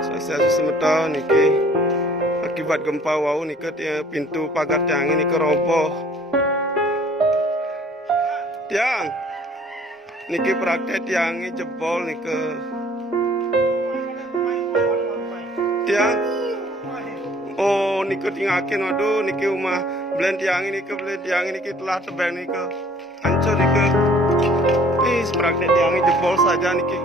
Sukses semeton niki akibat gempa wau niki pintu pagar tiang ini roboh. Tiang niki praktek tiang ini jebol niki. Tiang oh niki tingakin waduh niki rumah belen tiang ini telah tebeng niki hancur niki. Praktek tiang ini jebol saja niki.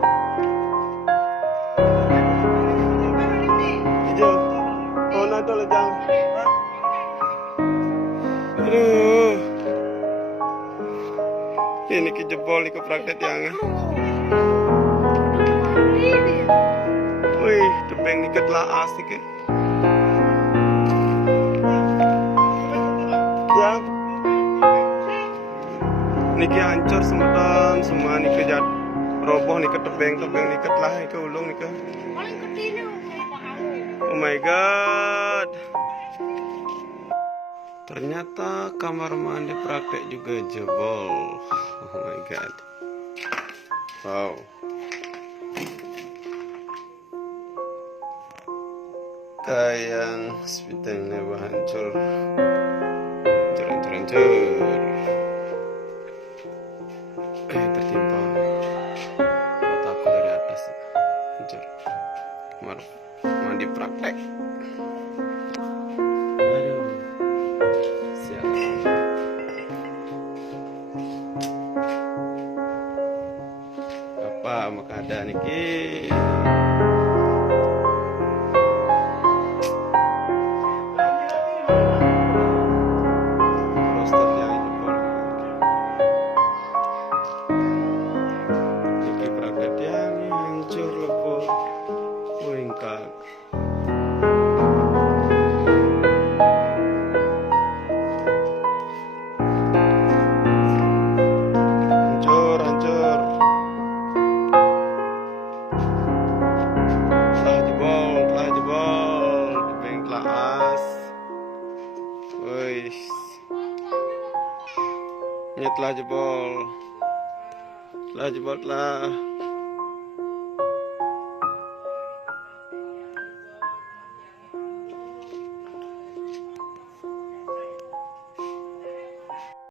Aduh, ini jebol ke praktek tiangnya. Wih, tebeng ini telah asik ya. Tiang, niki hancur semeton semua niki jat roboh niki tebeng niki telah niki ulung niki. Oh my god. Ternyata kamar mandi praktek juga jebol. Oh my god. Wow. Kayak sepitengnya hancur. Hancur. Tertimpa. Mataku dari atas. Hancur. Kamar mandi praktek. Apa maka ada niki roster yang jebol niki praktek yang hancur lebur wingkak hancur telah jebol tebing telah as. Wih, ini telah jebol telah